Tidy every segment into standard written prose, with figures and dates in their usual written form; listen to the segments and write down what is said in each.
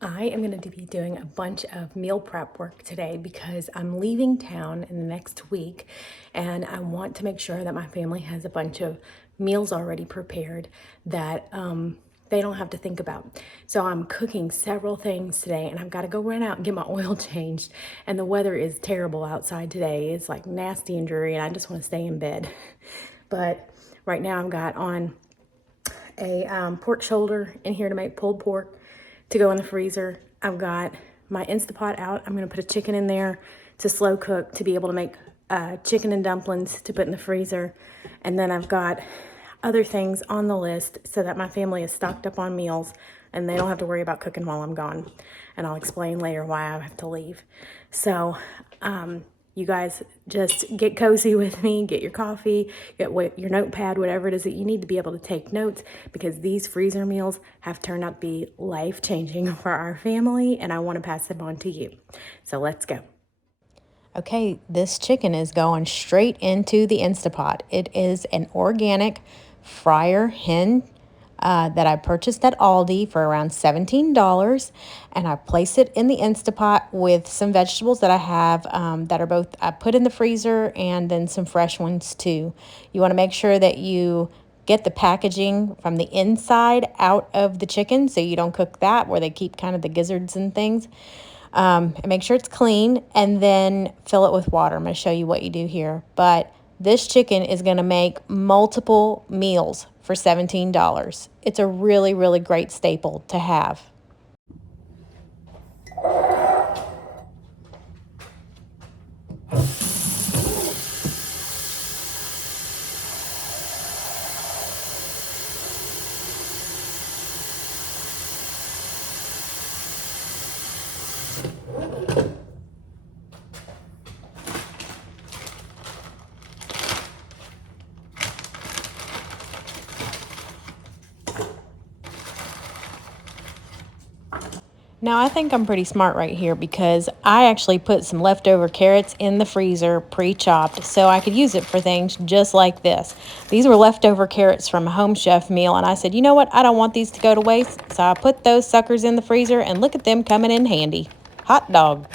I am going to be doing a bunch of meal prep work today because I'm leaving town in the next week and I want to make sure that my family has a bunch of meals already prepared that they don't have to think about. So I'm cooking several things today and I've got to go run out and get my oil changed. And the weather is terrible outside today. It's like nasty and dreary and I just want to stay in bed. But right now I've got on a pork shoulder in here to make pulled pork to go in the freezer. I've got my Instapot out. I'm gonna put a chicken in there to slow cook to be able to make chicken and dumplings to put in the freezer. And then I've got other things on the list so that my family is stocked up on meals and they don't have to worry about cooking while I'm gone. And I'll explain later why I have to leave. So you guys just get cozy with me, get your coffee, get your notepad, whatever it is that you need to be able to take notes, because these freezer meals have turned out to be life-changing for our family and I want to pass them on to you. So let's go. Okay, this chicken is going straight into the Instapot. It is an organic fryer hen that I purchased at Aldi for around $17, and I place it in the Instapot with some vegetables that I have that are both I put in the freezer and then some fresh ones too. You want to make sure that you get the packaging from the inside out of the chicken so you don't cook that where they keep kind of the gizzards and things. And make sure it's clean, and then fill it with water. I'm going to show you what you do here. But this chicken is going to make multiple meals for $17. It's a really, really great staple to have. Now, I think I'm pretty smart right here because I actually put some leftover carrots in the freezer pre-chopped so I could use it for things just like this. These were leftover carrots from a Home Chef meal, and I said, you know what? I don't want these to go to waste, so I put those suckers in the freezer, and look at them coming in handy. Hot dog.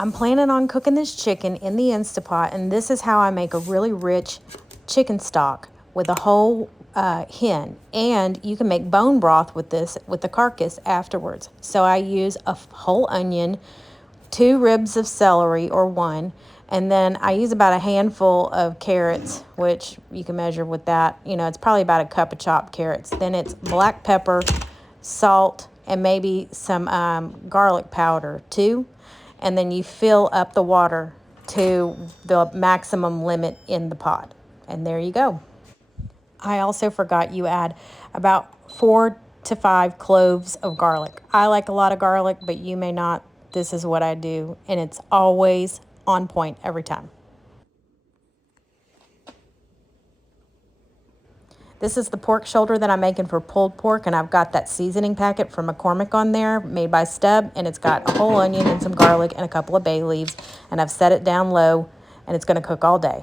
I'm planning on cooking this chicken in the Instapot, and this is how I make a really rich chicken stock with a whole hen. And you can make bone broth with this, with the carcass afterwards. So I use a whole onion, 2 ribs of celery or 1, and then I use about a handful of carrots, which you can measure with that. You know, it's probably about a cup of chopped carrots. Then it's black pepper, salt, and maybe some garlic powder too. And then you fill up the water to the maximum limit in the pot. And there you go. I also forgot you add about 4 to 5 cloves of garlic. I like a lot of garlic, but you may not. This is what I do, and it's always on point every time. This is the pork shoulder that I'm making for pulled pork, and I've got that seasoning packet from McCormick on there, made by Stubb, and it's got a whole onion and some garlic and a couple of bay leaves, and I've set it down low, and it's going to cook all day.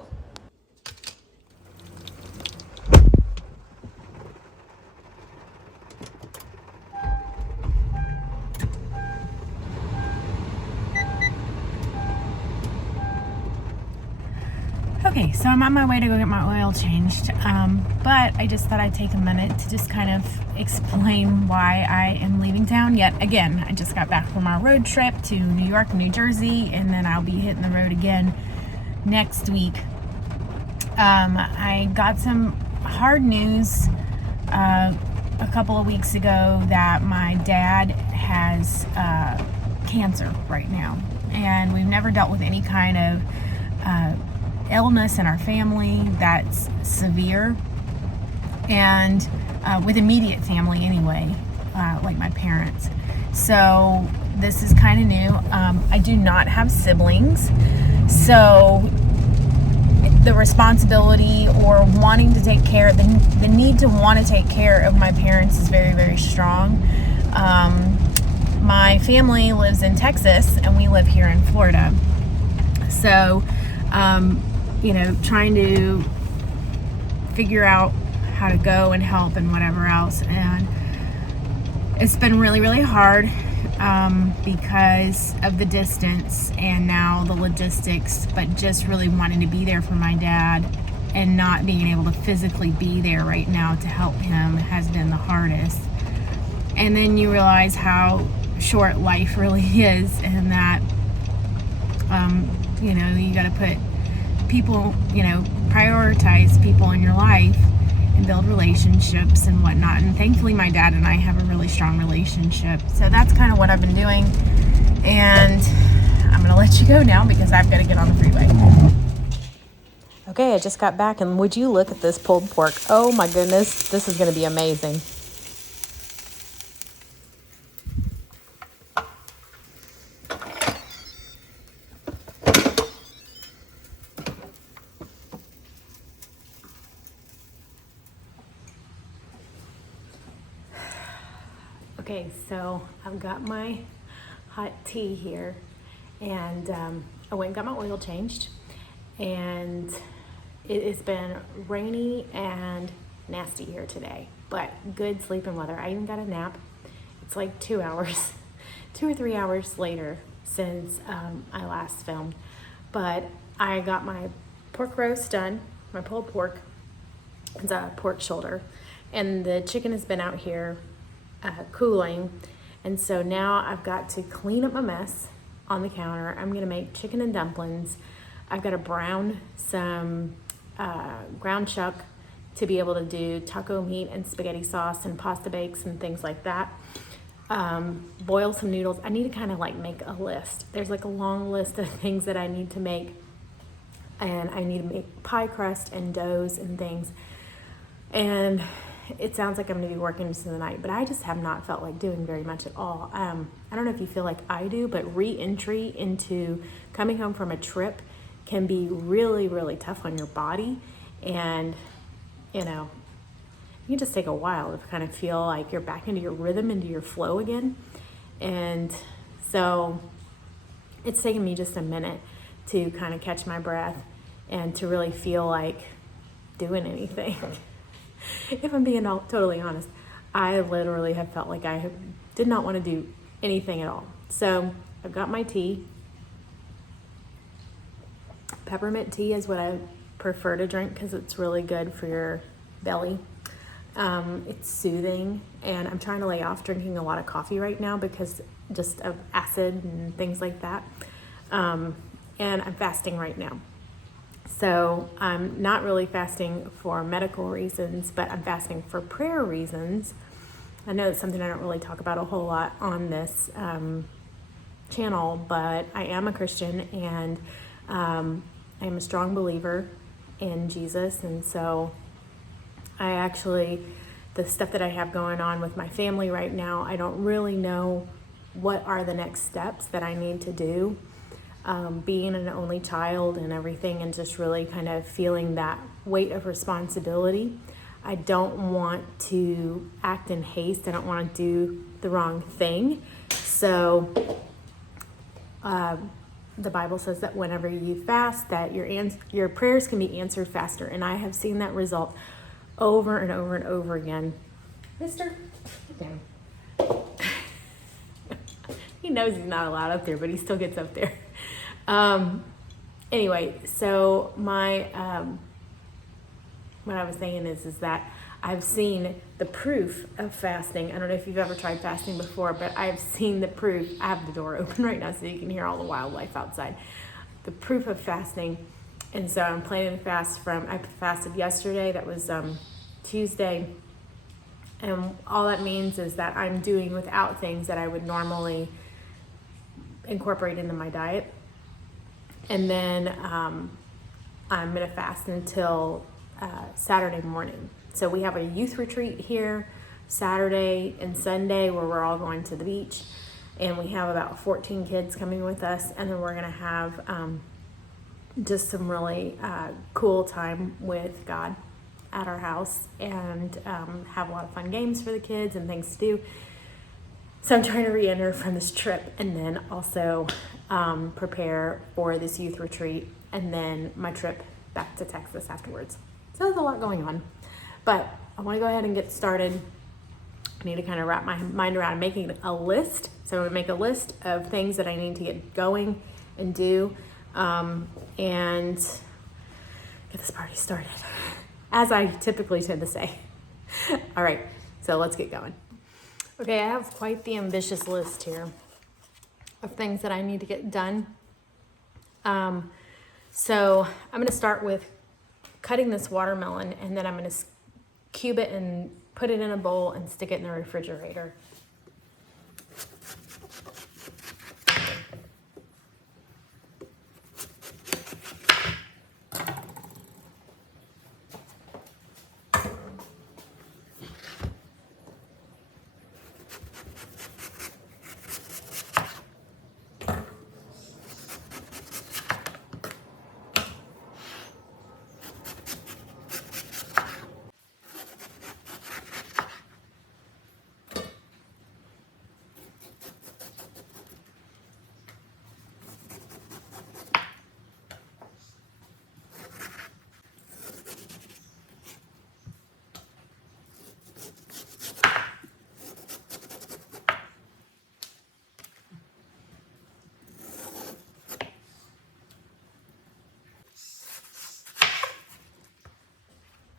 Okay, so I'm on my way to go get my oil changed, but I just thought I'd take a minute to just kind of explain why I am leaving town yet again. I just got back from our road trip to New York and New Jersey, and then I'll be hitting the road again next week. I got some hard news a couple of weeks ago that my dad has cancer right now, and we've never dealt with any kind of illness in our family that's severe, and with immediate family anyway, like my parents. So this is kind of new. I do not have siblings, so the responsibility or wanting to take care, the need to want to take care of my parents is very, very strong. My family lives in Texas and we live here in Florida. So, trying to figure out how to go and help and whatever else. And it's been really, really hard because of the distance and now the logistics, but just really wanting to be there for my dad and not being able to physically be there right now to help him has been the hardest. And then you realize how short life really is, and that you got to put people, prioritize people in your life and build relationships and whatnot. And thankfully my dad and I have a really strong relationship. So that's kind of what I've been doing. And I'm going to let you go now because I've got to get on the freeway. Okay, I just got back, and would you look at this pulled pork? Oh my goodness, this is going to be amazing. Okay, so I've got my hot tea here, and I went and got my oil changed, and it has been rainy and nasty here today, but good sleeping weather. I even got a nap. It's like 2 hours, 2 or 3 hours later since I last filmed, but I got my pork roast done, my pulled pork. It's a pork shoulder, and the chicken has been out here cooling, and so now I've got to clean up my mess on the counter. I'm gonna make chicken and dumplings. I've got to brown some ground chuck to be able to do taco meat and spaghetti sauce and pasta bakes and things like that. Boil some noodles. I need to kind of like make a list. There's like a long list of things that I need to make, and I need to make pie crust and doughs and things. And it sounds like I'm going to be working into the night, but I just have not felt like doing very much at all. I don't know if you feel like I do, but re-entry into coming home from a trip can be really, really tough on your body. And, you can just take a while to kind of feel like you're back into your rhythm, into your flow again. And so it's taken me just a minute to kind of catch my breath and to really feel like doing anything. If I'm being totally honest, I literally have felt like I did not want to do anything at all. So I've got my tea. Peppermint tea is what I prefer to drink because it's really good for your belly. It's soothing, and I'm trying to lay off drinking a lot of coffee right now because just of acid and things like that. And I'm fasting right now. So I'm not really fasting for medical reasons, but I'm fasting for prayer reasons. I know it's something I don't really talk about a whole lot on this channel, but I am a Christian, and I am a strong believer in Jesus. And so the stuff that I have going on with my family right now, I don't really know what are the next steps that I need to do. Being an only child and everything, and just really kind of feeling that weight of responsibility. I don't want to act in haste. I don't want to do the wrong thing. So the Bible says that whenever you fast, that your prayers can be answered faster. And I have seen that result over and over and over again. Mister, get down. He knows he's not allowed up there, but he still gets up there. Anyway, so my what I was saying is that I've seen the proof of fasting. I don't know if you've ever tried fasting before, but I've seen the proof. I have the door open right now so you can hear all the wildlife outside. The proof of fasting. And so I'm planning to fast I fasted yesterday. That was Tuesday. And all that means is that I'm doing without things that I would normally incorporate into my diet. And then I'm going to fast until Saturday morning. So we have a youth retreat here Saturday and Sunday where we're all going to the beach. And we have about 14 kids coming with us. And then we're going to have just some really cool time with God at our house and have a lot of fun games for the kids and things to do. So I'm trying to re-enter from this trip and then also prepare for this youth retreat and then my trip back to Texas afterwards. So there's a lot going on, but I want to go ahead and get started. I need to kind of wrap my mind around making a list. So I'm going to make a list of things that I need to get going and do and get this party started, as I typically tend to say. All right, so let's get going. Okay, I have quite the ambitious list here of things that I need to get done. So I'm going to start with cutting this watermelon, and then I'm going to cube it and put it in a bowl and stick it in the refrigerator.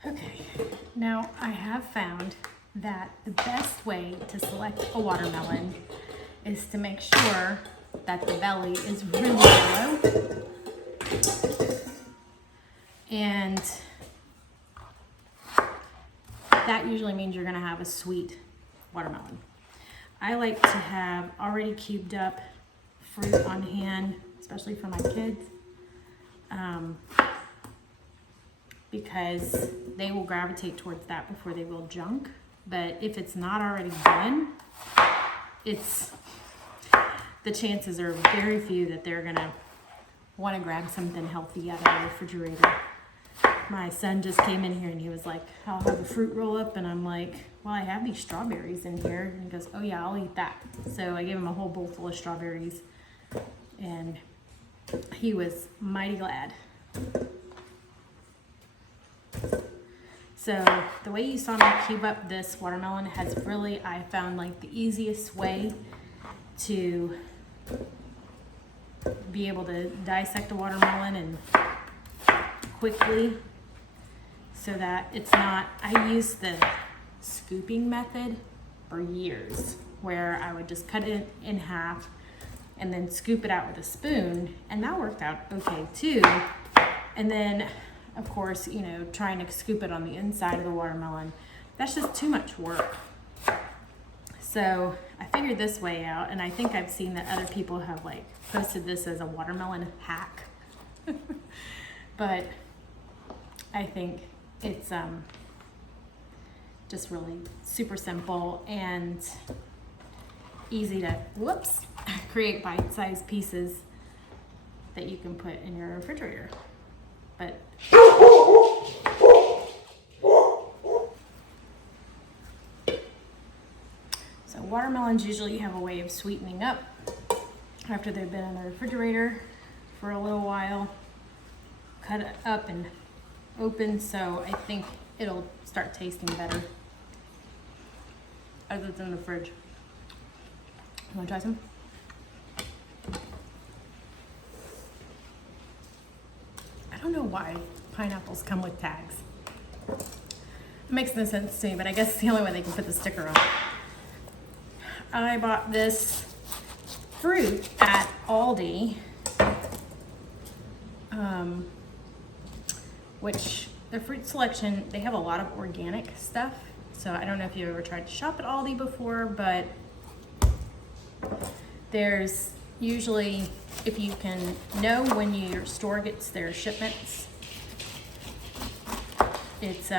Okay, now I have found that the best way to select a watermelon is to make sure that the belly is really yellow. And that usually means you're gonna have a sweet watermelon. I like to have already cubed up fruit on hand, especially for my kids. Because they will gravitate towards that before they will junk. But if it's not already done, the chances are very few that they're gonna want to grab something healthy out of the refrigerator. My son just came in here and he was like, I'll have a fruit roll up, and I'm like, well, I have these strawberries in here. And he goes, oh yeah, I'll eat that. So I gave him a whole bowl full of strawberries and he was mighty glad. So the way you saw me cube up this watermelon has really, I found, like the easiest way to be able to dissect a watermelon and quickly, so that it's not, I used the scooping method for years where I would just cut it in half and then scoop it out with a spoon, and that worked out okay too. And then of course, you know, trying to scoop it on the inside of the watermelon, that's just too much work. So I figured this way out, and I think I've seen that other people have like posted this as a watermelon hack. But I think it's just really super simple and easy to, create bite-sized pieces that you can put in your refrigerator. But so watermelons usually have a way of sweetening up after they've been in the refrigerator for a little while. Cut it up and open, so I think it'll start tasting better as it's in the fridge. You wanna try some? don't know why pineapples come with tags. It makes no sense to me, but I guess it's the only way they can put the sticker on. I bought this fruit at Aldi, which the fruit selection, they have a lot of organic stuff. So I don't know if you ever tried to shop at Aldi before, but there's usually, if you can know when your store gets their shipments, it's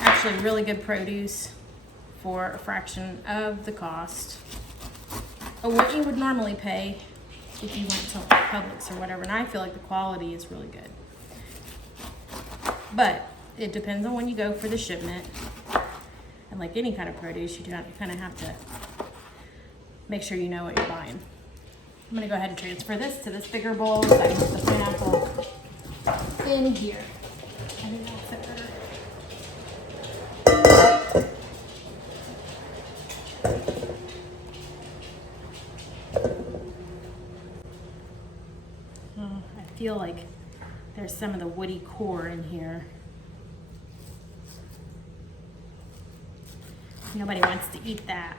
actually really good produce for a fraction of the cost of what you would normally pay if you went to Publix or whatever. And I feel like the quality is really good. But it depends on when you go for the shipment. And like any kind of produce, you kind of have to make sure you know what you're buying. I'm gonna go ahead and transfer this to this bigger bowl so I can put the pineapple in here. I think that'll fit better. Oh, I feel like there's some of the woody core in here. Nobody wants to eat that.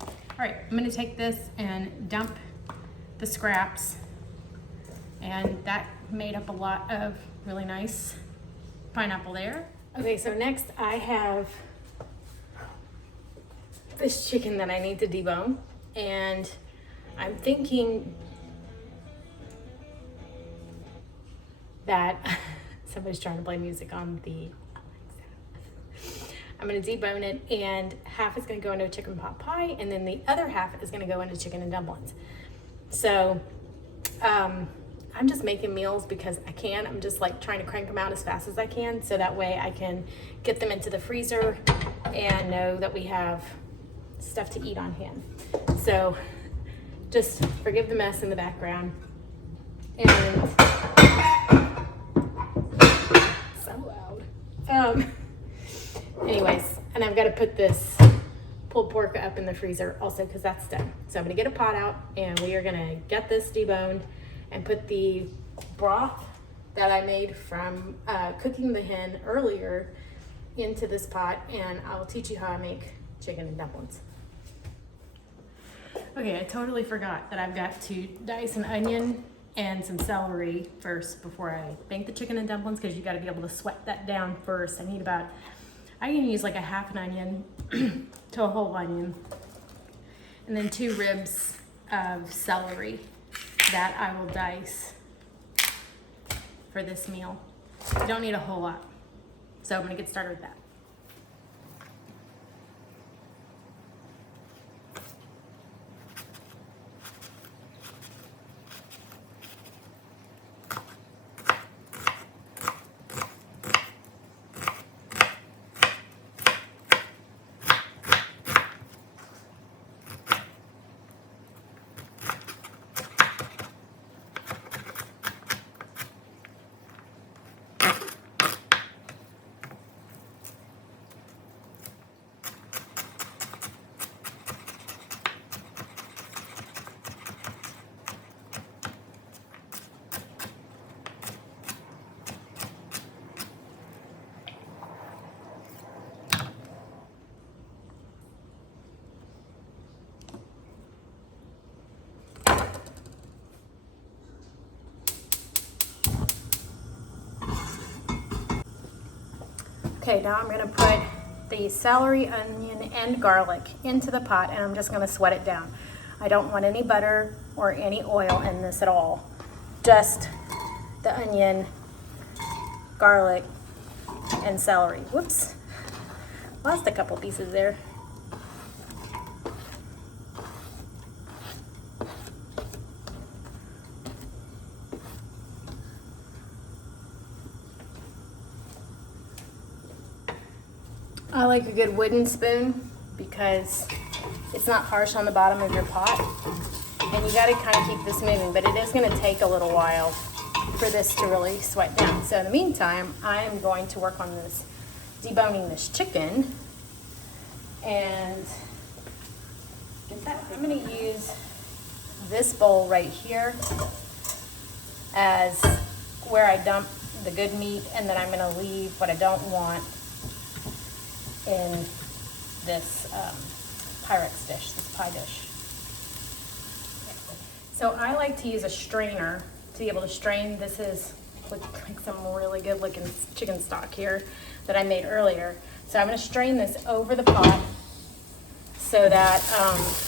All right, I'm gonna take this and dump the scraps, and that made up a lot of really nice pineapple there. Okay, so next I have this chicken that I need to debone, and I'm thinking that somebody's trying to play music on the Alexa. I'm gonna debone it, and half is gonna go into a chicken pot pie, and then the other half is gonna go into chicken and dumplings. So I'm just making meals because I can. I'm just like trying to crank them out as fast as I can, so that way I can get them into the freezer and know that we have stuff to eat on hand. So just forgive the mess in the background. And so loud. Anyways, and I've got to put this pulled pork up in the freezer also because that's done. So I'm gonna get a pot out and we are gonna get this deboned and put the broth that I made from cooking the hen earlier into this pot, and I will teach you how I make chicken and dumplings. Okay, I totally forgot that I've got to dice an onion and some celery first before I make the chicken and dumplings, because you got to be able to sweat that down first. I can use like a half an onion to a whole onion, and then 2 ribs of celery that I will dice for this meal. You don't need a whole lot. So I'm gonna get started with that. Okay, now I'm gonna put the celery, onion, and garlic into the pot, and I'm just gonna sweat it down. I don't want any butter or any oil in this at all. Just the onion, garlic, and celery. Whoops, lost a couple pieces there. I like a good wooden spoon because it's not harsh on the bottom of your pot, and you gotta kind of keep this moving, but it is gonna take a little while for this to really sweat down. So in the meantime, I am going to work on this, deboning this chicken, and get that. I'm gonna use this bowl right here as where I dump the good meat, and then I'm gonna leave what I don't want in this Pyrex dish, this pie dish. So I like to use a strainer to be able to strain. This is like some really good looking chicken stock here that I made earlier. So I'm gonna strain this over the pot so that,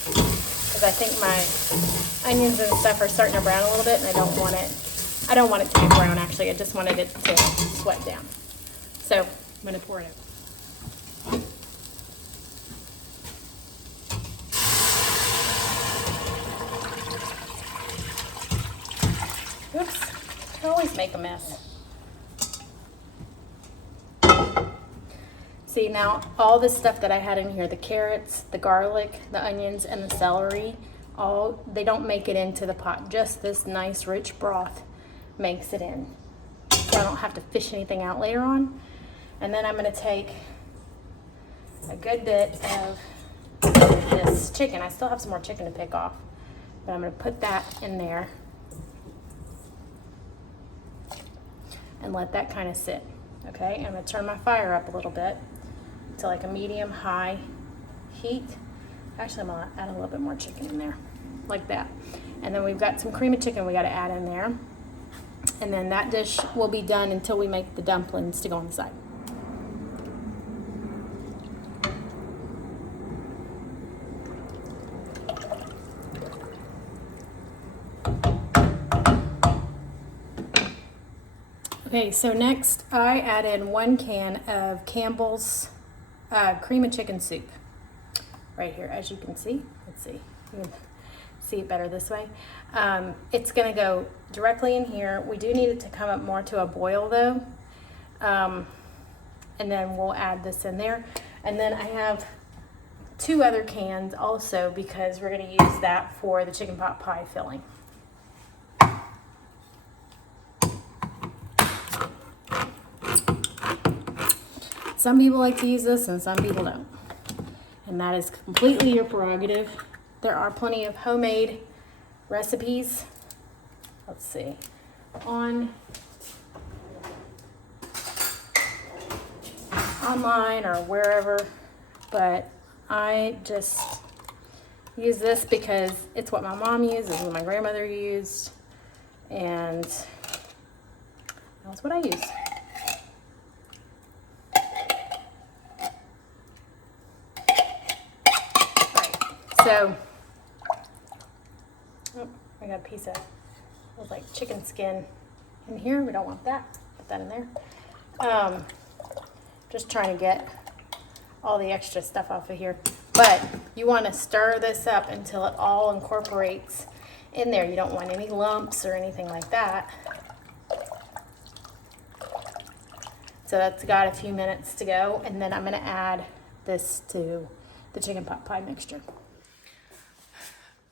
because I think my onions and stuff are starting to brown a little bit, and I don't want it to be brown actually, I just wanted it to sweat down. So I'm gonna pour it out. Oops, I always make a mess. See, now all this stuff that I had in here, the carrots, the garlic, the onions, and the celery, they don't make it into the pot. Just this nice rich broth makes it in. So I don't have to fish anything out later on. And then I'm gonna take a good bit of this chicken. I still have some more chicken to pick off, but I'm gonna put that in there and let that kind of sit, okay? And I'm gonna turn my fire up a little bit to like a medium-high heat. Actually, I'm gonna add a little bit more chicken in there, like that. And then we've got some cream of chicken we gotta add in there. And then that dish will be done until we make the dumplings to go on the side. Okay, so next I added 1 can of Campbell's cream of chicken soup right here, as you can see. Let's see, you can see it better this way. It's gonna go directly in here. We do need it to come up more to a boil though. And then we'll add this in there. And then I have 2 other cans also because we're gonna use that for the chicken pot pie filling. Some people like to use this and some people don't. And that is completely your prerogative. There are plenty of homemade recipes, let's see, online or wherever, but I just use this because it's what my mom used, it's what my grandmother used, and that's what I use. So, oh, I got a piece of like chicken skin in here. We don't want that. Put that in there. Just trying to get all the extra stuff off of here. But you want to stir this up until it all incorporates in there. You don't want any lumps or anything like that. So that's got a few minutes to go. And then I'm going to add this to the chicken pot pie mixture.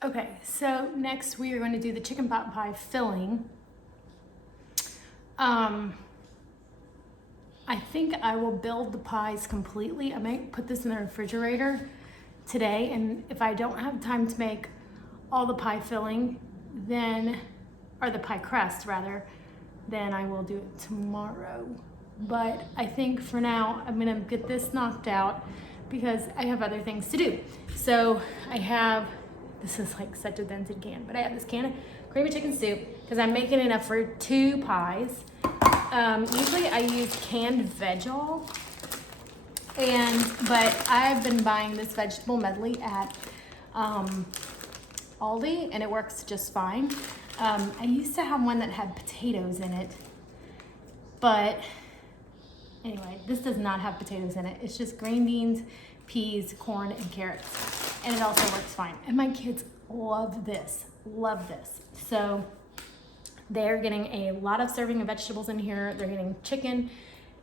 Okay, so next we are going to do the chicken pot pie filling. I think I will build the pies completely. I might put this in the refrigerator today, and if I don't have time to make all the pie filling, then, or the pie crust rather, then I will do it tomorrow. But I think for now, I'm gonna get this knocked out because I have other things to do. So I have, this is like such a dented can, but I have this can of cream of chicken soup because I'm making enough for 2 pies. Usually I use canned veg oil, but I've been buying this vegetable medley at Aldi, and it works just fine. I used to have one that had potatoes in it, but anyway, this does not have potatoes in it. It's just green beans, peas, corn, and carrots, and it also works fine. And my kids love this, So they're getting a lot of serving of vegetables in here. They're getting chicken,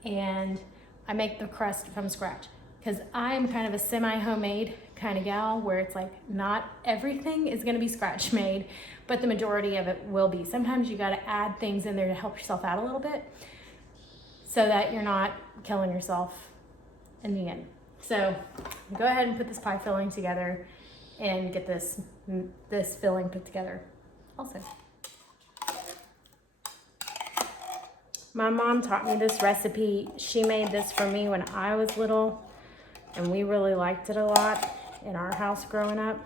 and I make the crust from scratch because I'm kind of a semi-homemade kind of gal where it's like not everything is gonna be scratch made, but the majority of it will be. Sometimes you gotta add things in there to help yourself out a little bit so that you're not killing yourself in the end. So go ahead and put this pie filling together and get this filling put together also. My mom taught me this recipe. She made this for me when I was little, and we really liked it a lot in our house growing up.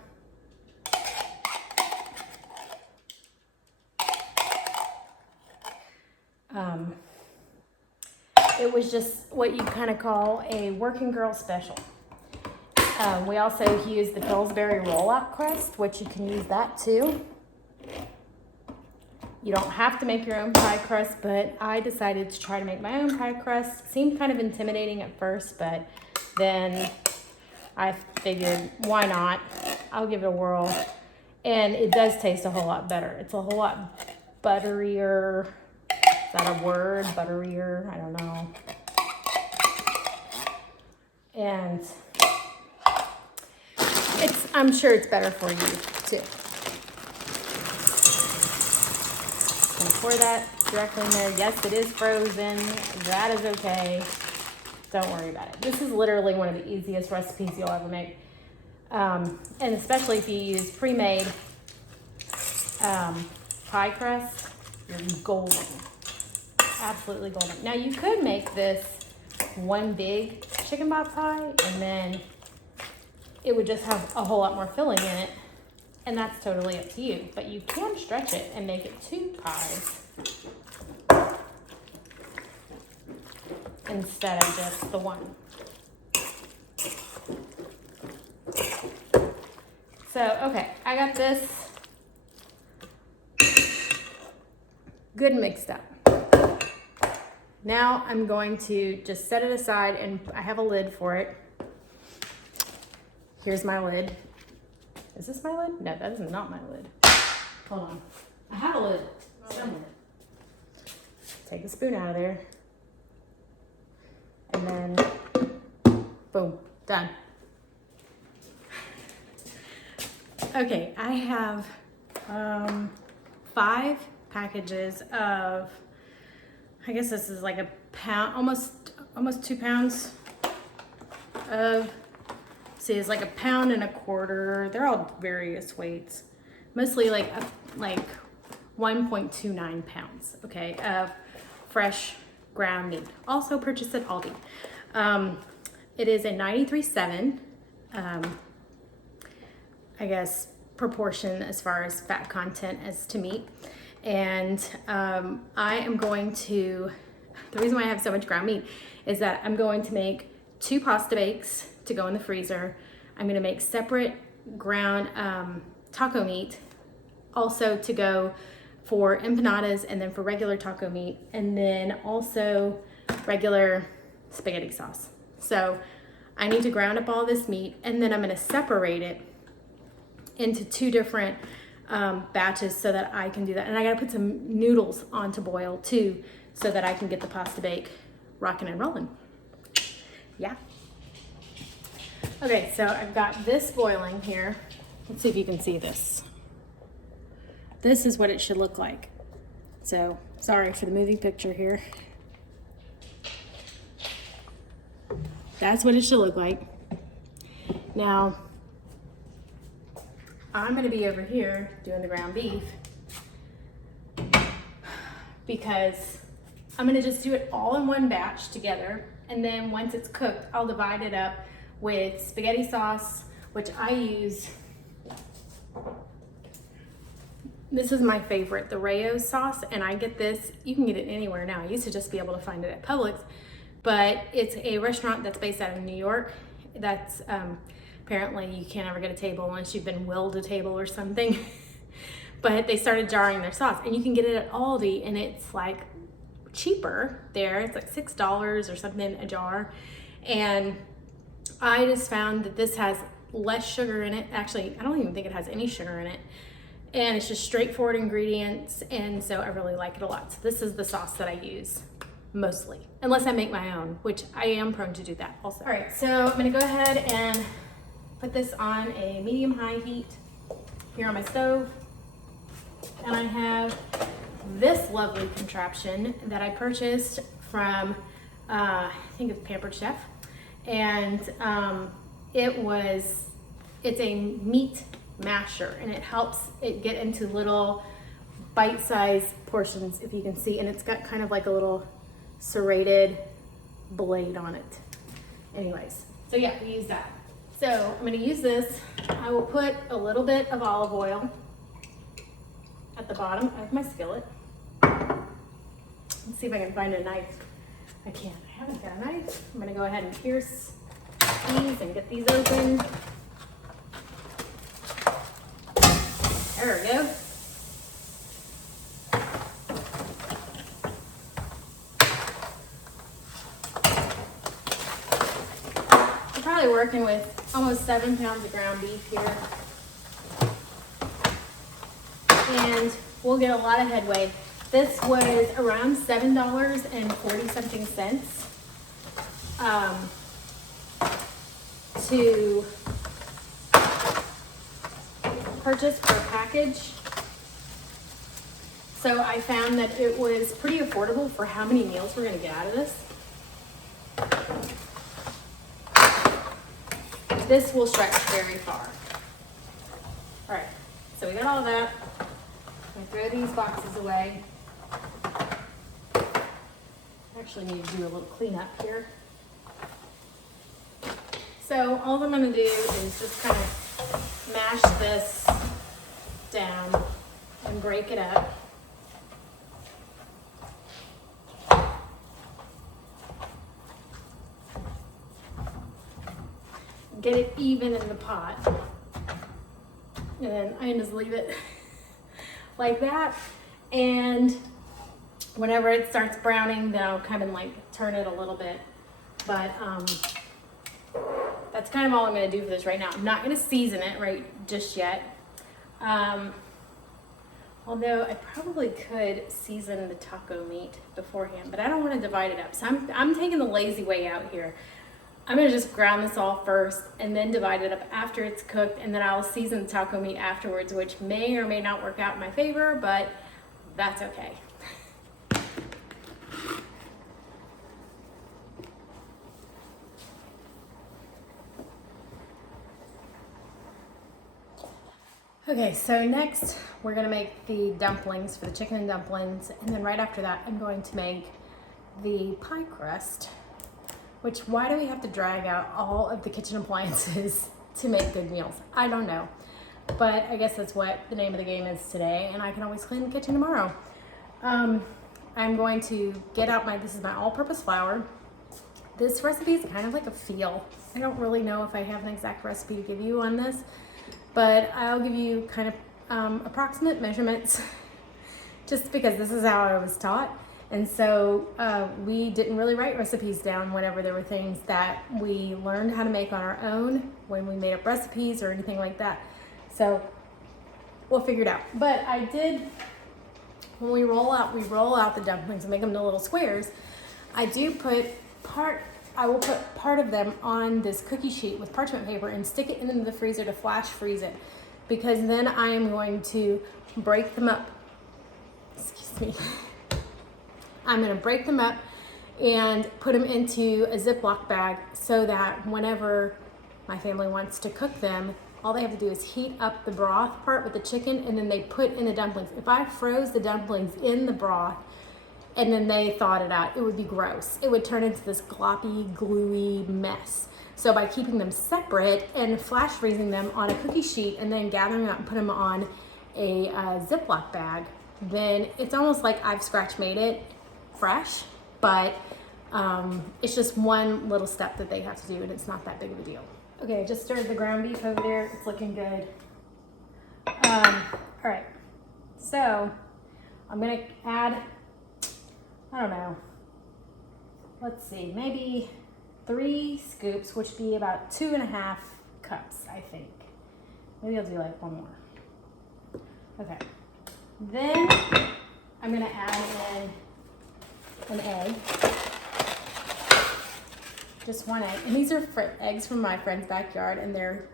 It was just what you kind of call a working girl special. We also use the Pillsbury roll-out crust, which you can use that too. You don't have to make your own pie crust, but I decided to try to make my own pie crust. Seemed kind of intimidating at first, but then I figured, why not? I'll give it a whirl. And it does taste a whole lot better. It's a whole lot butterier. Is that a word? Butterier? I don't know. And I'm sure it's better for you too. I'm gonna pour that directly in there. Yes, it is frozen. That is okay. Don't worry about it. This is literally one of the easiest recipes you'll ever make. And especially if you use pre-made pie crust, you're golden. Absolutely golden. Now you could make this one big chicken pot pie, and then it would just have a whole lot more filling in it, and that's totally up to you. But you can stretch it and make it 2 pies instead of just the one. So, okay, I got this good mixed up. Now I'm going to just set it aside, and I have a lid for it. Here's my lid. Is this my lid? No, that is not my lid. Hold on. I have a lid somewhere. Take the spoon out of there. And then, boom, done. Okay, I have 5 packages of, I guess this is like a pound, almost 2 pounds of, see, it's like a pound and a quarter. They're all various weights, mostly like 1.29 pounds, okay, of fresh ground meat. Also purchased at Aldi. It is a 93.7, I guess, proportion as far as fat content as to meat. And I am going to, the reason why I have so much ground meat is that I'm going to make 2 pasta bakes to go in the freezer. I'm gonna make separate ground taco meat also to go for empanadas, and then for regular taco meat, and then also regular spaghetti sauce. So I need to ground up all this meat, and then I'm gonna separate it into 2 different batches so that I can do that. And I gotta put some noodles on to boil too, so that I can get the pasta bake rocking and rolling. Yeah. Okay, so I've got this boiling here. Let's see if you can see this. This is what it should look like. So, sorry for the moving picture here. That's what it should look like. Now, I'm gonna be over here doing the ground beef because I'm gonna just do it all in one batch together, and then once it's cooked, I'll divide it up with spaghetti sauce, which I use. This is my favorite, the Rayo sauce, and I get this, you can get it anywhere now. I used to just be able to find it at Publix, but it's a restaurant that's based out of New York. That's apparently you can't ever get a table unless you've been willed a table or something. But they started jarring their sauce, and you can get it at Aldi, and it's like cheaper there. It's like $6 or something a jar. And I just found that this has less sugar in it. Actually, I don't even think it has any sugar in it. And it's just straightforward ingredients, and so I really like it a lot. So this is the sauce that I use mostly, unless I make my own, which I am prone to do that also. All right, so I'm gonna go ahead and put this on a medium-high heat here on my stove. And I have this lovely contraption that I purchased from, I think it's Pampered Chef. And it's a meat masher, and it helps it get into little bite-sized portions, if you can see. And it's got kind of like a little serrated blade on it. Anyways, so yeah, we use that. So I'm gonna use this. I will put a little bit of olive oil at the bottom of my skillet. Let's see if I can find a knife. I can't, I haven't got a knife. I'm gonna go ahead and pierce these and get these open. There we go. I'm probably working with almost 7 pounds of ground beef here. And we'll get a lot of headway. This was around $7.40 something to purchase per package. So I found that it was pretty affordable for how many meals we're gonna get out of this. This will stretch very far. All right, so we got all of that. I'm gonna throw these boxes away. Actually need to do a little cleanup here. So all I'm gonna do is just kind of mash this down and break it up. Get it even in the pot. And then I can just leave it like that. And whenever it starts browning, then I'll come and like turn it a little bit. But that's kind of all I'm gonna do for this right now. I'm not gonna season it right just yet. Although I probably could season the taco meat beforehand, but I don't wanna divide it up. So I'm taking the lazy way out here. I'm gonna just ground this all first and then divide it up after it's cooked, and then I'll season the taco meat afterwards, which may or may not work out in my favor, but that's okay. Okay, so next we're gonna make the dumplings for the chicken and dumplings, and then right after that I'm going to make the pie crust. Which, why do we have to drag out all of the kitchen appliances to make good meals? I don't know. But I guess that's what the name of the game is today, and I can always clean the kitchen tomorrow. I'm going to get out this is my all-purpose flour. This recipe is kind of like a feel. I don't really know if I have an exact recipe to give you on this, but I'll give you kind of approximate measurements just because this is how I was taught. And so we didn't really write recipes down whenever there were things that we learned how to make on our own when we made up recipes or anything like that. So we'll figure it out. But I did, when we roll out the dumplings and make them into little squares, I will put part of them on this cookie sheet with parchment paper and stick it into the freezer to flash freeze it, because then I am going to break them up. Excuse me. I'm gonna break them up and put them into a Ziploc bag so that whenever my family wants to cook them, all they have to do is heat up the broth part with the chicken, and then they put in the dumplings. If I froze the dumplings in the broth and then they thawed it out, it would be gross. It would turn into this gloppy, gluey mess. So by keeping them separate and flash freezing them on a cookie sheet and then gathering them out and put them on a Ziploc bag, then it's almost like I've scratch made it fresh, but it's just one little step that they have to do, and it's not that big of a deal. Okay, I just stirred the ground beef over there. It's looking good. All right, so I'm gonna add, I don't know, let's see, maybe 3 scoops, which would be about 2.5 cups, I think. Maybe I'll do like 1 more. Okay, then I'm gonna add in an egg, just 1 egg, and these are eggs from my friend's backyard, and they're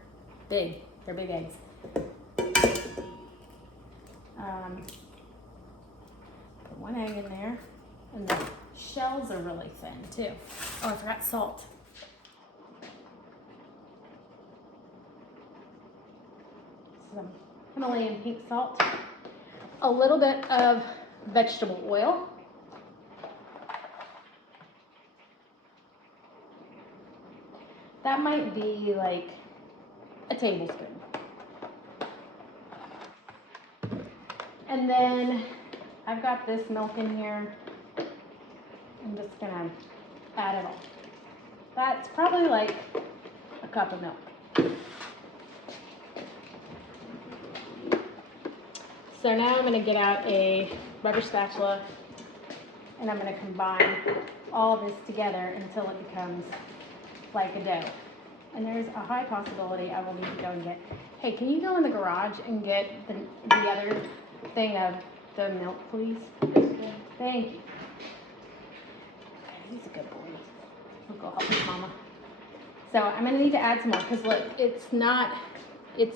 big eggs. Put 1 egg in there, and the shells are really thin too. Oh, I forgot salt. Some Himalayan pink salt, a little bit of vegetable oil, That might be like a tablespoon. And then I've got this milk in here. I'm just gonna add it all. That's probably like a cup of milk. So now I'm gonna get out a rubber spatula and I'm gonna combine all this together until it becomes like a dough. And there's a high possibility I will need to go and get, hey, can you go in the garage and get the other thing of the milk, please? Thank you. He's a good boy. We'll go help his mama. So I'm gonna need to add some more because look, it's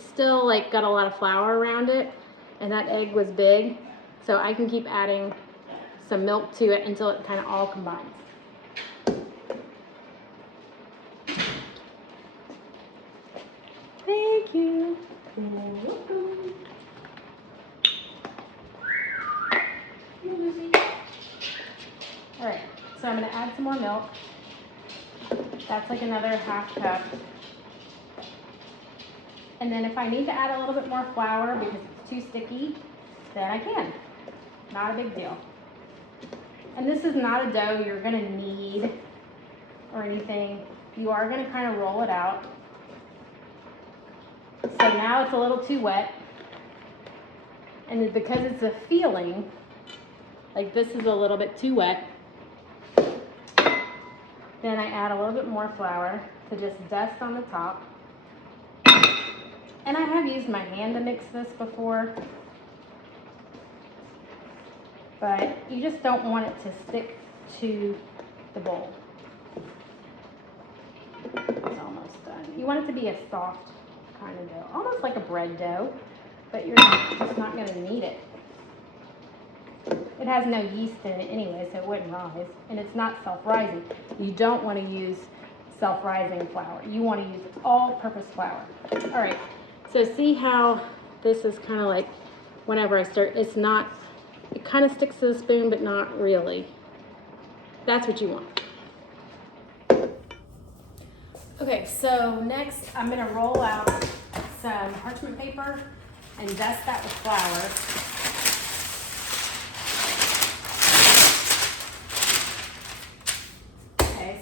still like got a lot of flour around it and that egg was big. So I can keep adding some milk to it until it kind of all combines. Thank you. All right, so I'm gonna add some more milk. That's like another half cup. And then if I need to add a little bit more flour because it's too sticky, then I can. Not a big deal. And this is not a dough you're gonna knead or anything. You are gonna kind of roll it out. So now it's a little too wet. And because it's a feeling, like this is a little bit too wet, then I add a little bit more flour to just dust on the top. And I have used my hand to mix this before, but you just don't want it to stick to the bowl. It's almost done. You want it to be a soft kind of dough, almost like a bread dough, but you're just not going to knead it. It has no yeast in it anyway, so it wouldn't rise, and it's not self-rising. You don't want to use self-rising flour. You want to use all-purpose flour. All right, so see how this is kind of like, whenever I start, it's not, it kind of sticks to the spoon, but not really. That's what you want. Okay, so next I'm going to roll out some parchment paper and dust that with flour.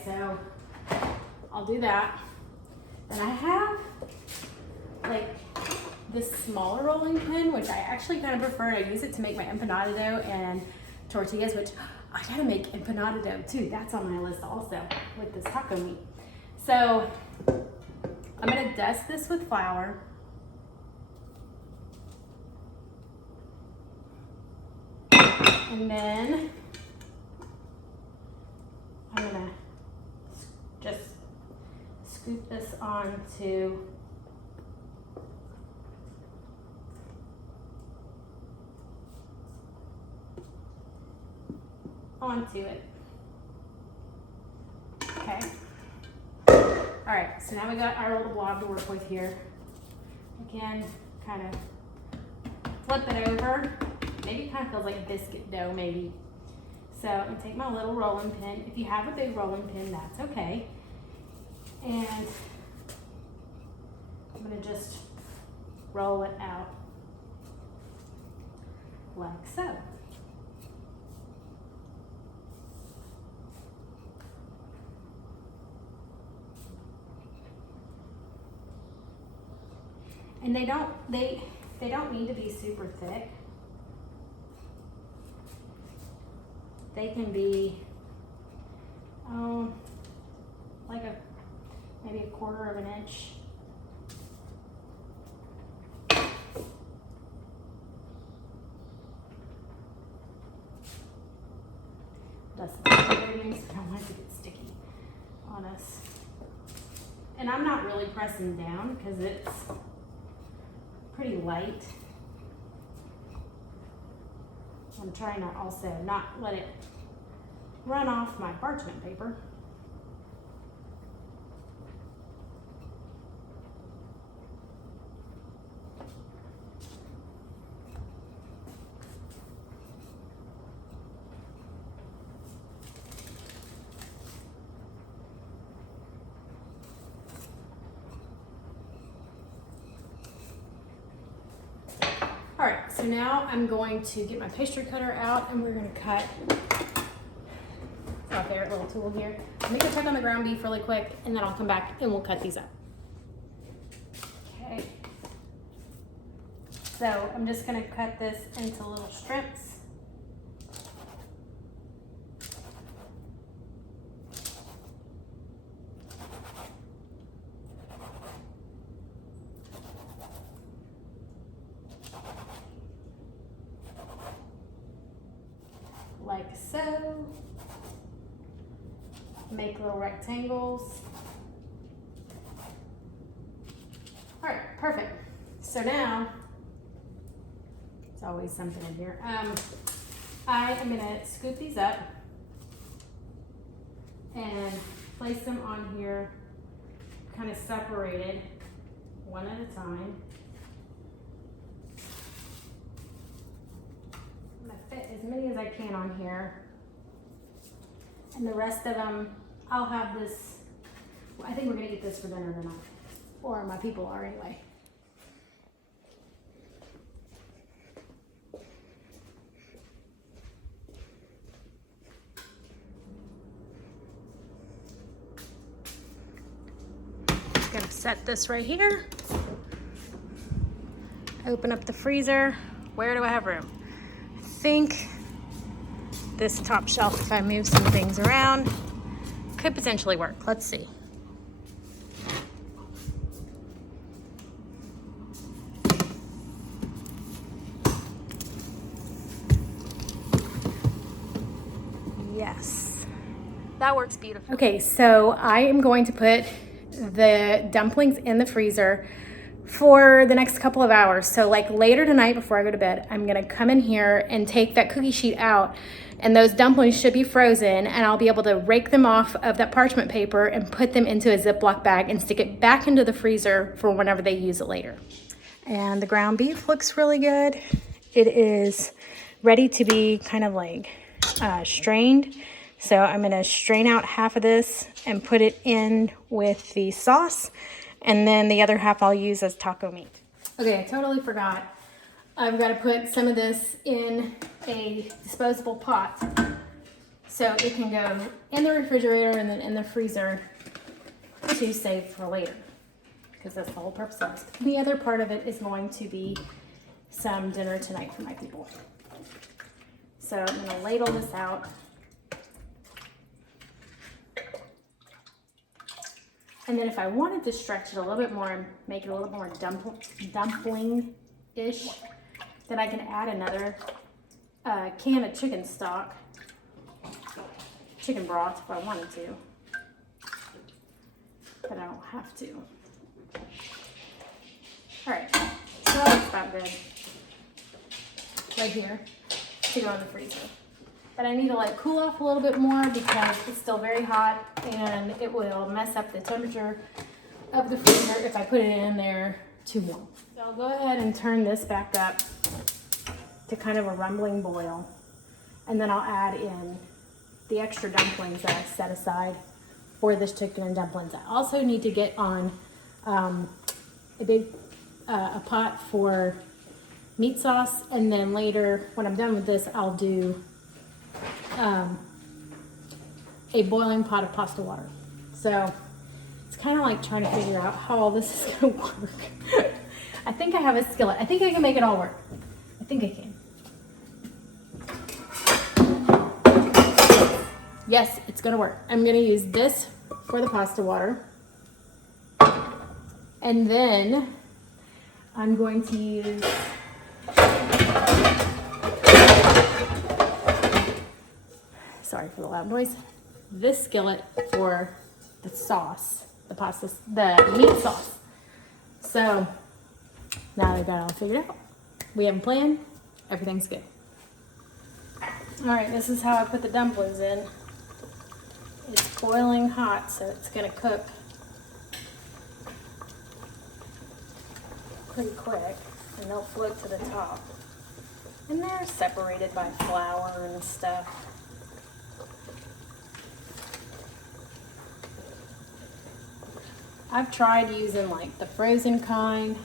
So I'll do that. And I have like this smaller rolling pin, which I actually kind of prefer. I use it to make my empanada dough and tortillas, which I gotta make empanada dough too. That's on my list also with this taco meat. So I'm gonna dust this with flour. And then I'm gonna just scoop this onto it. Okay. All right, so now we got our little blob to work with here. Again, kind of flip it over. Maybe it kind of feels like biscuit dough, maybe. So I'm gonna take my little rolling pin. If you have a big rolling pin, that's okay. And I'm gonna just roll it out like so. And they don't need to be super thick. They can be, like maybe a quarter of an inch. Dust the everything, so I don't want it to get sticky on us. And I'm not really pressing down because it's pretty light. I'm trying to also not let it run off my parchment paper. so now I'm going to get my pastry cutter out and we're gonna cut. It's my favorite little tool here. I'm gonna check on the ground beef really quick and then I'll come back and we'll cut these up. Okay. So I'm just gonna cut this into little strips. Like so. Make little rectangles. All right, perfect. So now, there's always something in here. I am gonna scoop these up and place them on here, kind of separated, one at a time. I'm gonna fit as many as I can on here. And the rest of them, I'll have this, I think we're gonna eat this for dinner tonight. Or my people are anyway. Gonna set this right here. Open up the freezer. Where do I have room? I think this top shelf, if I move some things around, could potentially work. Let's see. Yes, that works beautifully. Okay, so I am going to put the dumplings in the freezer for the next couple of hours. So like later tonight before I go to bed, I'm gonna come in here and take that cookie sheet out and those dumplings should be frozen and I'll be able to rake them off of that parchment paper and put them into a Ziploc bag and stick it back into the freezer for whenever they use it later. And the ground beef looks really good. It is ready to be kind of like strained. So I'm gonna strain out half of this and put it in with the sauce. And then the other half I'll use as taco meat. Okay, I totally forgot. I've got to put some of this in a disposable pot so it can go in the refrigerator and then in the freezer to save for later, because that's the whole purpose of this. The other part of it is going to be some dinner tonight for my people. So I'm going to ladle this out. And then if I wanted to stretch it a little bit more and make it a little more dumpling-ish, then I can add another can of chicken stock, chicken broth if I wanted to, but I don't have to. All right, so that looks about good right here to go in the freezer. But I need to let it cool off a little bit more because it's still very hot and it will mess up the temperature of the freezer if I put it in there too long. So I'll go ahead and turn this back up to kind of a rumbling boil. And then I'll add in the extra dumplings that I set aside for this chicken and dumplings. I also need to get on a pot for meat sauce. And then later, when I'm done with this, I'll do a boiling pot of pasta water. So it's kind of like trying to figure out how all this is going to work. I think I have a skillet. I think I can make it all work. I think I can. Yes, it's going to work. I'm going to use this for the pasta water. And then I'm going to use sorry for the loud noise, this skillet for the sauce, the meat sauce. So now that I got it all figured out, we have a plan, everything's good. All right, this is how I put the dumplings in. It's boiling hot, so it's gonna cook pretty quick and they'll float to the top. And they're separated by flour and stuff. I've tried using like the frozen kind.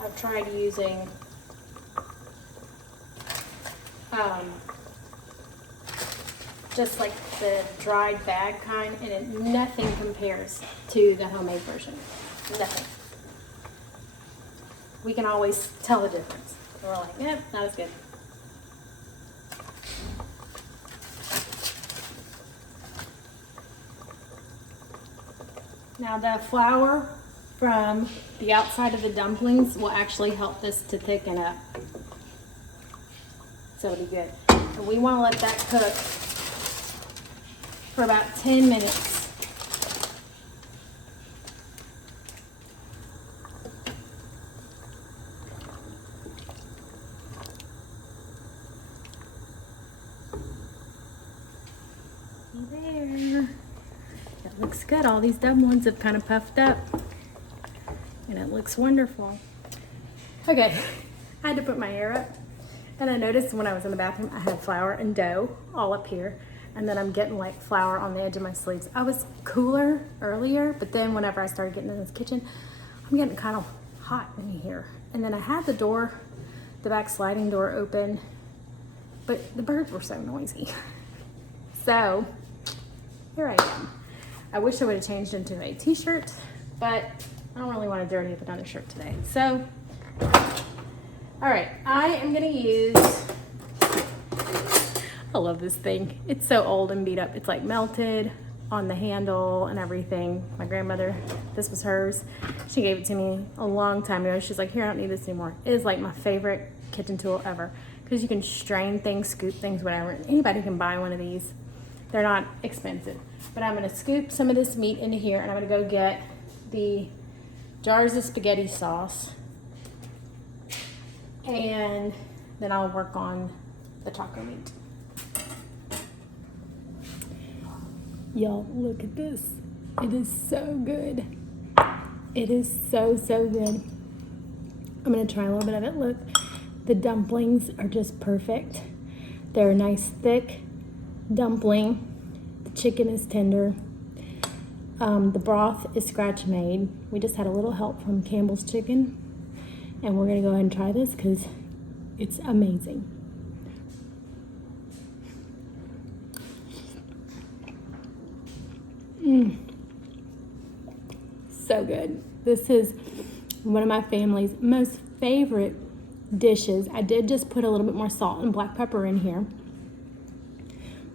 I've tried using just like the dried bag kind, and nothing compares to the homemade version. Nothing. We can always tell the difference. We're like, yep, not as good. Now the flour from the outside of the dumplings will actually help this to thicken up. So it'll be good. And we want to let that cook for about 10 minutes. There. That looks good. All these dumplings have kind of puffed up. And it looks wonderful. Okay, I had to put my hair up. And I noticed when I was in the bathroom, I had flour and dough all up here. And then I'm getting like flour on the edge of my sleeves. I was cooler earlier, but then whenever I started getting in this kitchen, I'm getting kind of hot in here. And then I had the door, the back sliding door open, but the birds were so noisy. So here I am. I wish I would have changed into a t-shirt, but I don't really want to dirty up another shirt today. So, all right, I am gonna use, I love this thing. It's so old and beat up. It's like melted on the handle and everything. My grandmother, this was hers. She gave it to me a long time ago. She's like, here, I don't need this anymore. It is like my favorite kitchen tool ever because you can strain things, scoop things, whatever. Anybody can buy one of these. They're not expensive. But I'm gonna scoop some of this meat into here and I'm gonna go get the jars of spaghetti sauce. And then I'll work on the taco meat. Y'all, look at this. It is so good. It is so, so good. I'm gonna try a little bit of it. Look, the dumplings are just perfect. They're a nice thick dumpling. The chicken is tender. The broth is scratch made. We just had a little help from Campbell's Chicken. And we're gonna go ahead and try this because it's amazing. So good. This is one of my family's most favorite dishes. I did just put a little bit more salt and black pepper in here,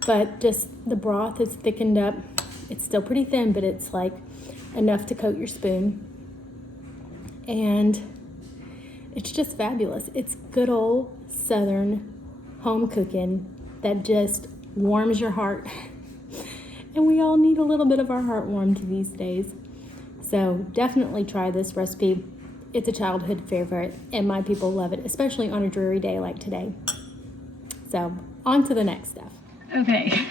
but just the broth is thickened up. It's still pretty thin, but it's like enough to coat your spoon. And it's just fabulous. It's good old Southern home cooking that just warms your heart. And we all need a little bit of our heart warmed these days. So definitely try this recipe. It's a childhood favorite and my people love it, especially on a dreary day like today. So on to the next stuff. Okay,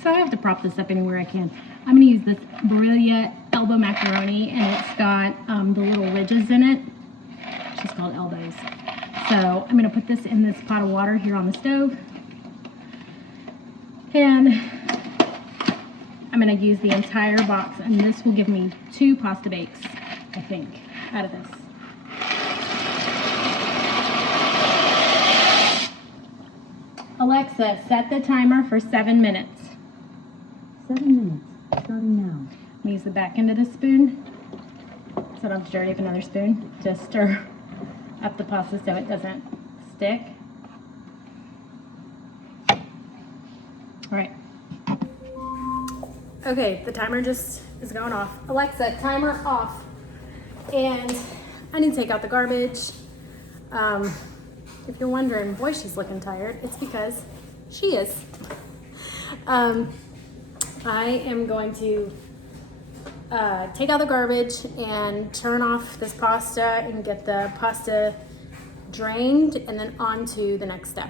so I have to prop this up anywhere I can. I'm gonna use this Barilla elbow macaroni and it's got the little ridges in it. It's just called elbows. So I'm gonna put this in this pot of water here on the stove. And I'm gonna use the entire box and this will give me 2 pasta bakes, I think, out of this. Alexa, set the timer for 7 minutes. 7 minutes, starting now. I'm gonna use the back end of the spoon, so I don't have to dirty up another spoon. Just stir up the pasta so it doesn't stick. All right. Okay, the timer just is going off. Alexa, timer off. And I need to take out the garbage. If you're wondering, boy, she's looking tired, it's because she is. I am going to take out the garbage and turn off this pasta and get the pasta drained and then on to the next step.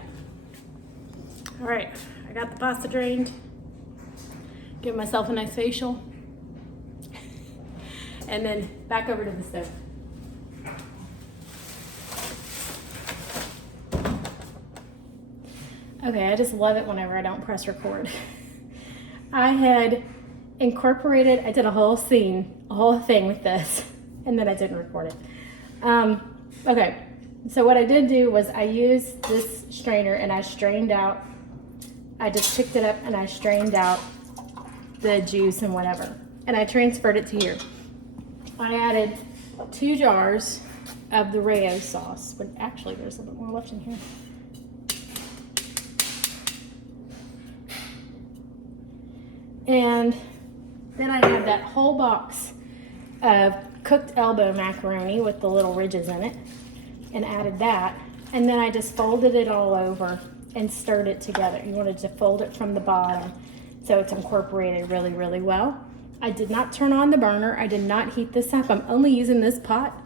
All right, I got the pasta drained. Give myself a nice facial. And then back over to the stove. Okay, I just love it whenever I don't press record. I had incorporated, I did a whole scene, a whole thing with this, and then I didn't record it. Okay, So what I did do was I used this strainer and I just picked it up and I strained out the juice and whatever. And I transferred it to here. I added 2 jars of the Rayo sauce, but actually there's a little bit more left in here. And then I have that whole box of cooked elbow macaroni with the little ridges in it, and added that. And then I just folded it all over and stirred it together. You wanted to fold it from the bottom so it's incorporated really, really well. I did not turn on the burner. I did not heat this up. I'm only using this pot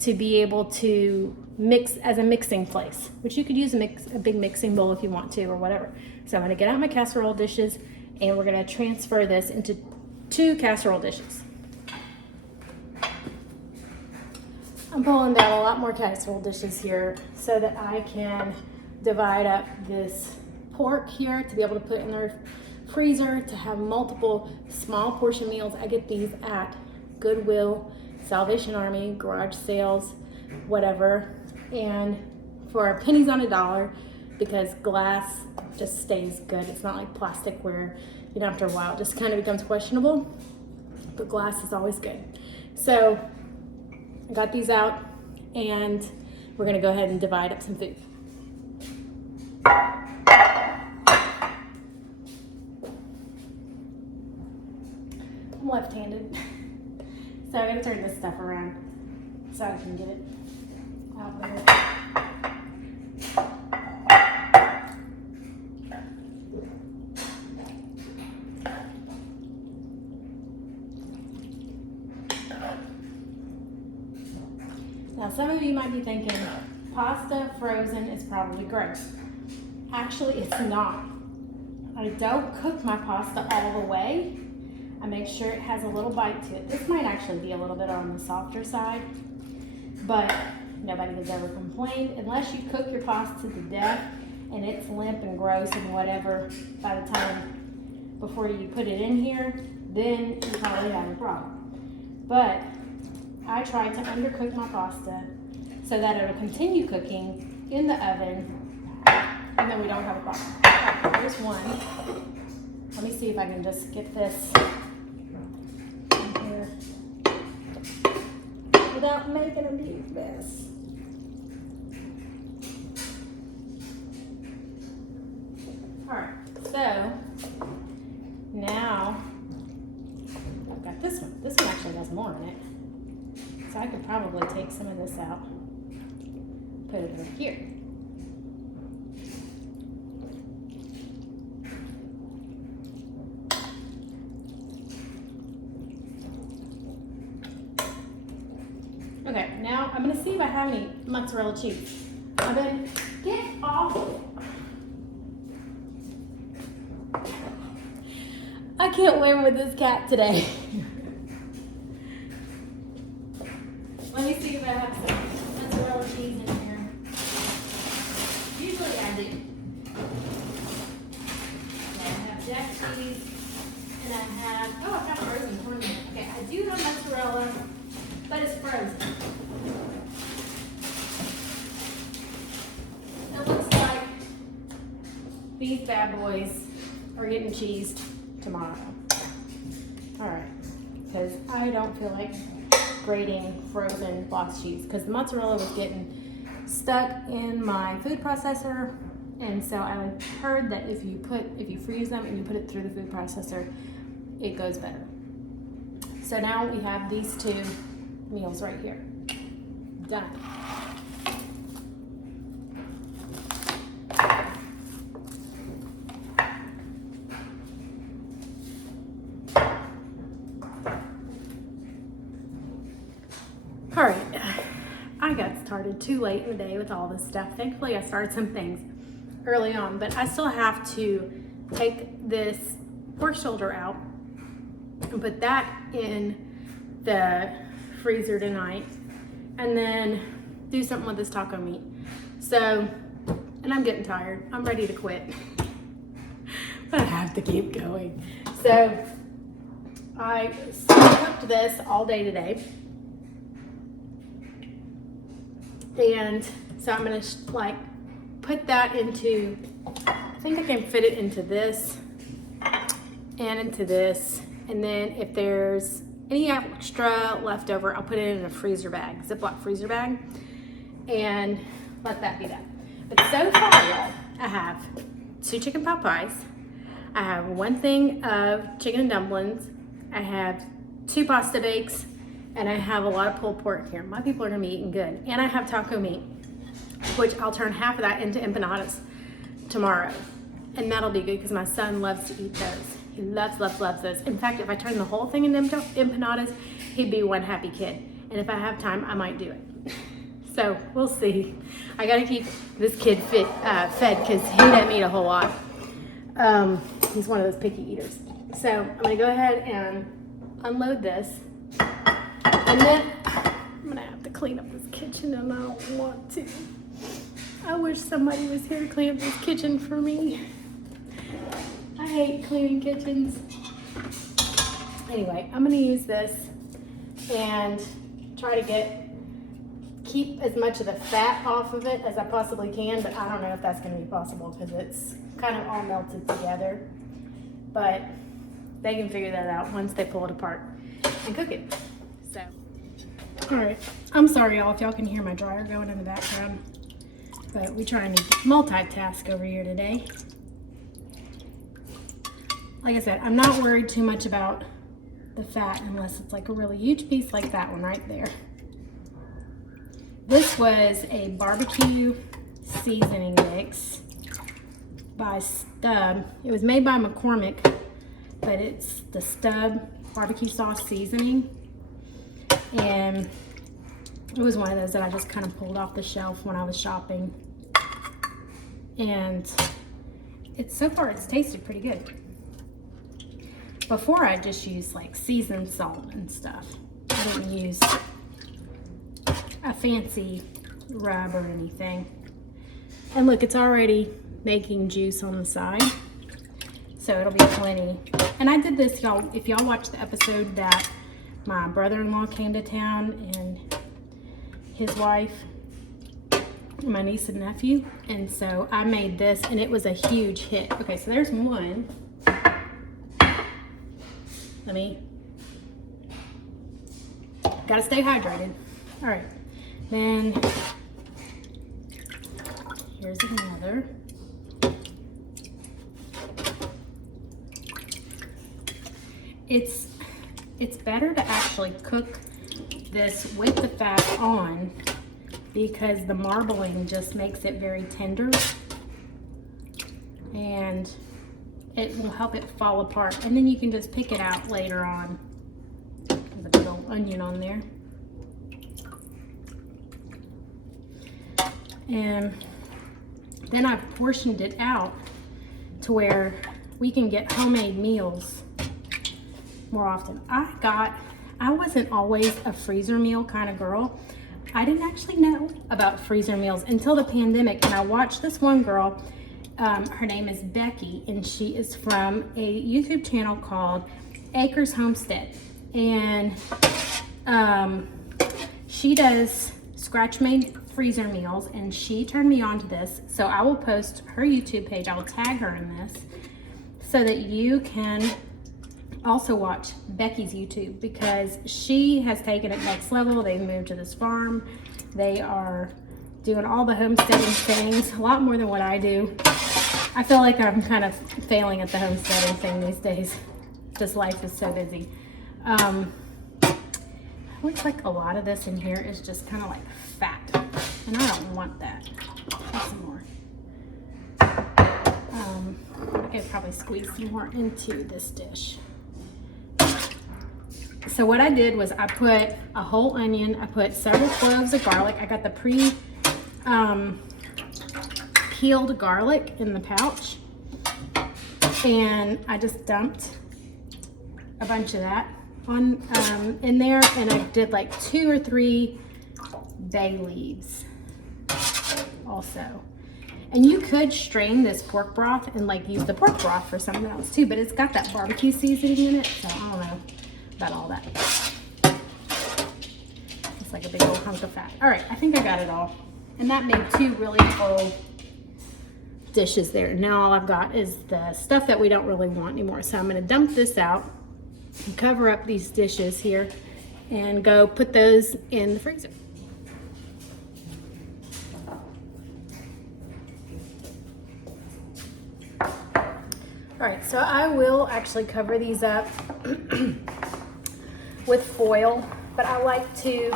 to be able to mix as a mixing place, which you could use a big mixing bowl if you want to or whatever. So I'm gonna get out my casserole dishes and we're gonna transfer this into 2 casserole dishes. I'm pulling down a lot more casserole dishes here so that I can divide up this pork here to be able to put in the freezer to have multiple small portion meals. I get these at Goodwill, Salvation Army, garage sales, whatever, and for pennies on a dollar, because glass just stays good. It's not like plastic where, you know, after a while it just kind of becomes questionable, but glass is always good. So I got these out and we're gonna go ahead and divide up some food. I'm left-handed, so I gotta turn this stuff around so I can get it out there. Now, some of you might be thinking, pasta frozen is probably gross. Actually, it's not. I don't cook my pasta all the way. I make sure it has a little bite to it. This might actually be a little bit on the softer side, but nobody has ever complained. Unless you cook your pasta to death and it's limp and gross and whatever by the time before you put it in here, then you probably have a problem. But I try to undercook my pasta so that it'll continue cooking in the oven and then we don't have a problem. Right, here's one. Let me see if I can just get this in here without making a big mess. Alright, so now I've got this one. This one actually has more in it. So I could probably take some of this out, put it over here. Okay, now I'm gonna see if I have any mozzarella cheese. Get off. I can't win with this cat today. Let me see if I have some mozzarella cheese in here. Usually I do. Okay, I have jack cheese, and I have, oh, I've got frozen corn meal. Okay, I do have mozzarella, but it's frozen. It looks like these bad boys are getting cheesed tomorrow. All right, because I don't feel like grating frozen box cheese because the mozzarella was getting stuck in my food processor, and so I heard that if you freeze them and you put it through the food processor, it goes better. So now we have these 2 meals right here. Done. All right, I got started too late in the day with all this stuff. Thankfully, I started some things early on, but I still have to take this pork shoulder out and put that in the freezer tonight, and then do something with this taco meat. So, and I'm getting tired. I'm ready to quit, but I have to keep going. So, I cooked this all day today. And So I'm gonna like put that into, I think I can fit it into this and into this. And then if there's any extra left over, I'll put it in a freezer bag, Ziploc freezer bag, and let that be that. But so far, y'all, I have 2 chicken pot pies. I have 1 thing of chicken and dumplings. I have 2 pasta bakes, and I have a lot of pulled pork here. My people are gonna be eating good. And I have taco meat, which I'll turn half of that into empanadas tomorrow. And that'll be good because my son loves to eat those. He loves, loves, loves those. In fact, if I turn the whole thing into empanadas, he'd be one happy kid. And if I have time, I might do it. So we'll see. I gotta keep this kid fed because he doesn't eat a whole lot. He's one of those picky eaters. So I'm gonna go ahead and unload this. And then I'm gonna have to clean up this kitchen, and I don't want to. I wish somebody was here to clean up this kitchen for me. I hate cleaning kitchens. Anyway, I'm gonna use this and try to keep as much of the fat off of it as I possibly can, but I don't know if that's gonna be possible because it's kind of all melted together. But they can figure that out once they pull it apart and cook it. So, all right, I'm sorry y'all if y'all can hear my dryer going in the background, but we try and multitask over here today. Like I said, I'm not worried too much about the fat unless it's like a really huge piece like that one right there. This was a barbecue seasoning mix by Stubb. It was made by McCormick, but it's the Stubb barbecue sauce seasoning. And it was one of those that I just kind of pulled off the shelf when I was shopping. And so far it's tasted pretty good. Before I just used like seasoned salt and stuff. I didn't use a fancy rub or anything. And look, it's already making juice on the side, so it'll be plenty. And I did this, y'all, if y'all watched the episode that my brother-in-law came to town and his wife, my niece and nephew, and so I made this and it was a huge hit. Okay, so there's one. Gotta stay hydrated. All right, then here's another. It's better to actually cook this with the fat on because the marbling just makes it very tender and it will help it fall apart, and then you can just pick it out later on. There's a big old onion on there. And then I've portioned it out to where we can get homemade meals more often. I wasn't always a freezer meal kind of girl. I didn't actually know about freezer meals until the pandemic, and I watched this one girl. Her name is Becky, and she is from a YouTube channel called Acres Homestead, and she does scratch-made freezer meals, and she turned me on to this. So I will post her YouTube page. I will tag her in this so that you can also watch Becky's YouTube, because she has taken it next level. They've moved to this farm. They are doing all the homesteading things, a lot more than what I do. I feel like I'm kind of failing at the homesteading thing these days. This life is so busy. Looks like a lot of this in here is just kind of like fat, and I don't want that. Need some more. I could probably squeeze some more into this dish. So what I did was I put a whole onion, I put several cloves of garlic. I got the peeled garlic in the pouch, and I just dumped a bunch of that on in there, and I did like 2 or 3 bay leaves also. And you could strain this pork broth and like use the pork broth for something else too, but it's got that barbecue seasoning in it, so I don't know about all that. It's like a big old hunk of fat. All right, I think I got it all. And that made 2 really full dishes there. Now all I've got is the stuff that we don't really want anymore. So I'm gonna dump this out and cover up these dishes here and go put those in the freezer. All right, so I will actually cover these up with foil, but I like to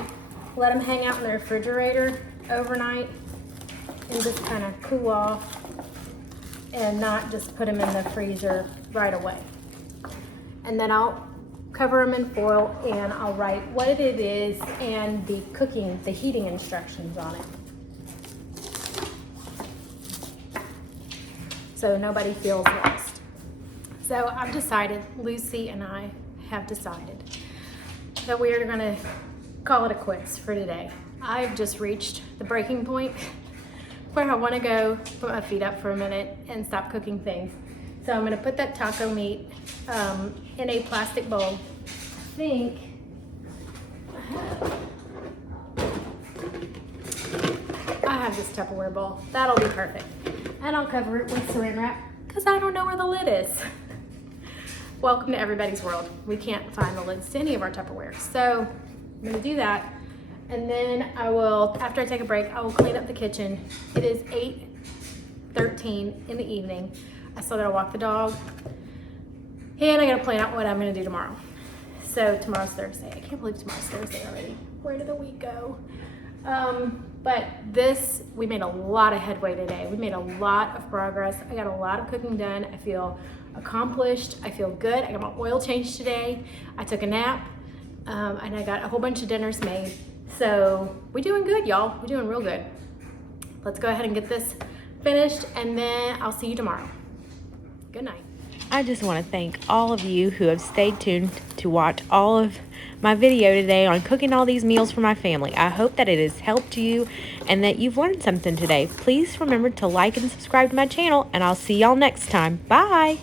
let them hang out in the refrigerator overnight and just kind of cool off and not just put them in the freezer right away. And then I'll cover them in foil and I'll write what it is and the heating instructions on it. So nobody feels lost. So I've decided, Lucy and I have decided that we are gonna call it a quits for today. I've just reached the breaking point where I wanna go put my feet up for a minute and stop cooking things. So I'm gonna put that taco meat in a plastic bowl. I think I have this Tupperware bowl. That'll be perfect. And I'll cover it with saran wrap because I don't know where the lid is. Welcome to everybody's world. We can't find the lids to any of our Tupperware. So I'm gonna do that. And then I will, after I take a break, I will clean up the kitchen. It is 8:13 in the evening. I still gotta walk the dog. And I gotta plan out what I'm gonna do tomorrow. So tomorrow's Thursday. I can't believe tomorrow's Thursday already. Where did the week go? But we made a lot of headway today. We made a lot of progress. I got a lot of cooking done. I feel accomplished. I feel good. I got my oil changed today. I took a nap, and I got a whole bunch of dinners made. So we're doing good, y'all. We're doing real good. Let's go ahead and get this finished, and then I'll see you tomorrow. Good night. I just want to thank all of you who have stayed tuned to watch all of my video today on cooking all these meals for my family. I hope that it has helped you and that you've learned something today. Please remember to like and subscribe to my channel, and I'll see y'all next time. Bye!